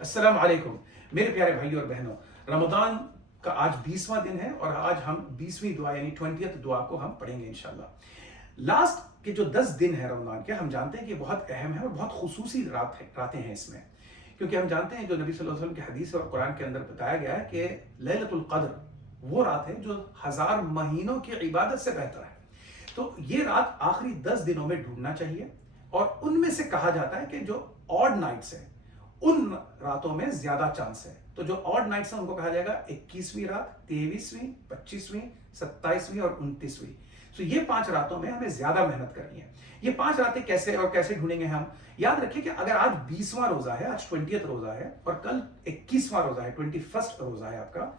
अस्सलाम वालेकुम मेरे प्यारे भाइयों और बहनों। रमज़ान का आज 20वां दिन है और आज हम 20वीं दुआ यानी 20th दुआ को हम पढ़ेंगे इंशाल्लाह। लास्ट के जो 10 दिन है रमज़ान के, हम जानते हैं कि बहुत अहम है और बहुत खुसूसी रातें हैं इसमें, क्योंकि हम जानते हैं जो नबी सल्लल्लाहु अलैहि वसल्लम की हदीस और कुरान के अंदर बताया गया है कि लैलतुल क़द्र वो रात है जो 1000 महीनों की इबादत से बेहतर है। तो ये रात आखिरी 10 दिनों में ढूंढना चाहिए और उनमें से कहा जाता है कि जो ऑड नाइट्स है उन रातों में ज्यादा चांस है। तो जो ऑड नाइट्स हैं उनको कहा जाएगा 21वीं रात, 23वीं, 25वीं, 27वीं और 29वीं। तो ये 5 रातों में हमें ज्यादा मेहनत करनी है। ये 5 रातें कैसे और कैसे ढूंढेंगे हम? याद रखिए कि अगर आज 20वां रोजा है, आज 20th रोजा है और कल 21वां रोजा है, 21st रोजा है आपका,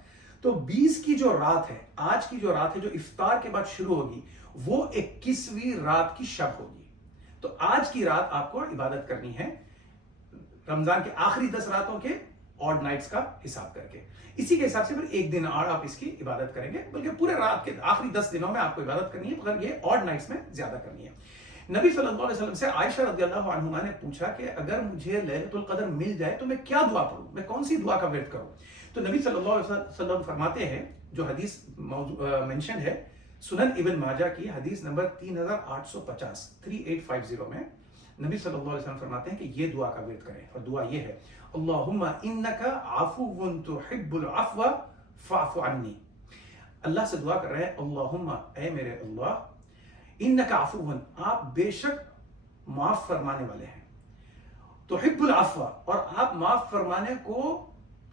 तो 20 की जो रात है, आज की जो रात है जो इफ्तार के बाद शुरू होगी, वो 21वीं रात की शब होगी। तो आज की रात आपको इबादत करनी है रमजान के आखिरी 10 रातों के ऑड नाइट्स का हिसाब करके। इसी के हिसाब से फिर एक दिन और आप इसकी इबादत करेंगे, बल्कि पूरे रात के आखिरी 10 दिनों में आपको इबादत करनी है, मगर ये ऑड नाइट्स में ज्यादा करनी है। नबी सल्लल्लाहु अलैहि वसल्लम से आयशा रज़ियल्लाहु अन्हा ने पूछा कि अगर मुझे लैलतुल क़द्र मिल जाए तो मैं क्या दुआ पढूं, मैं कौन सी दुआ का विर्द करूं? तो नबी सल्लल्लाहु अलैहि वसल्लम फरमाते हैं, जो हदीस मेंशन है सुनन इब्न माजा की हदीस नंबर 3850 3850 में, नबी सल्लल्लाहु अलैहि वसल्लम फरमाते हैं कि ये दुआ का विर्द करें और दुआ ये है, अल्लाहुम्मा इन्नका अफ़ुव्वुन तुहिब्बुल अफ़्व फ़अफ़ु अन्नी। अल्लाह से दुआ कर रहे हैं, अल्लाहुम्मा, ऐ मेरे अल्लाह, इन्नका अफ़ुव्वुन, आप बेशक माफ फरमाने वाले हैं, तुहिब्बुल अफ़्व, और आप माफ फरमाने को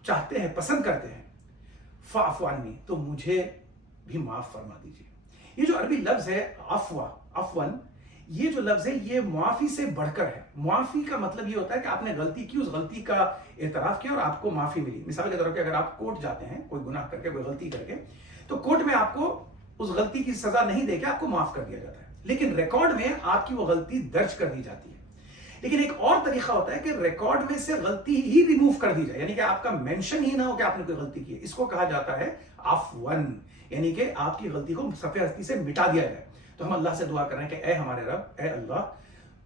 चाहते हैं, पसंद करते हैं, फ़अफ़ु अन्नी, तो मुझे भी माफ फरमा दीजिए। ये जो अरबी लफ्ज है अफ़्वा, अफ़वन, ये जो लफ्ज है ये मुआफी से बढ़कर है। मुआफी का मतलब ये होता है कि आपने गलती की, उस गलती का एतराफ किया और आपको माफी मिली। मिसाल के तौर पे अगर आप कोर्ट जाते हैं कोई गुनाह करके, कोई गलती करके, तो कोर्ट में आपको उस गलती की सजा नहीं देके आपको माफ कर दिया जाता है, लेकिन रिकॉर्ड में आपकी वो गलती दर्ज कर दी जाती है। लेकिन एक और तरीका होता है कि रिकॉर्ड में से गलती ही रिमूव कर दी जाए, यानी कि आपका मेंशन ही ना हो कि आपने कोई गलती की है। इसको कहा जाता है अफ़वन, यानी कि आपकी गलती को सफ़े हस्ती से मिटा दिया जाए। तो हम अल्लाह से दुआ कर रहे हैं कि ऐ हमारे रब, ऐ अल्लाह,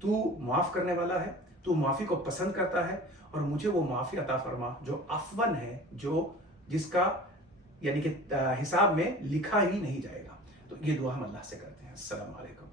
तू माफ करने वाला है, तू माफी को पसंद करता है और मुझे वो माफी अता फरमा जो अफ़वन है, जो जिसका यानी कि हिसाब में लिखा ही नहीं जाएगा। तो ये दुआ हम अल्लाह से करते हैं। अस्सलाम वालेकुम।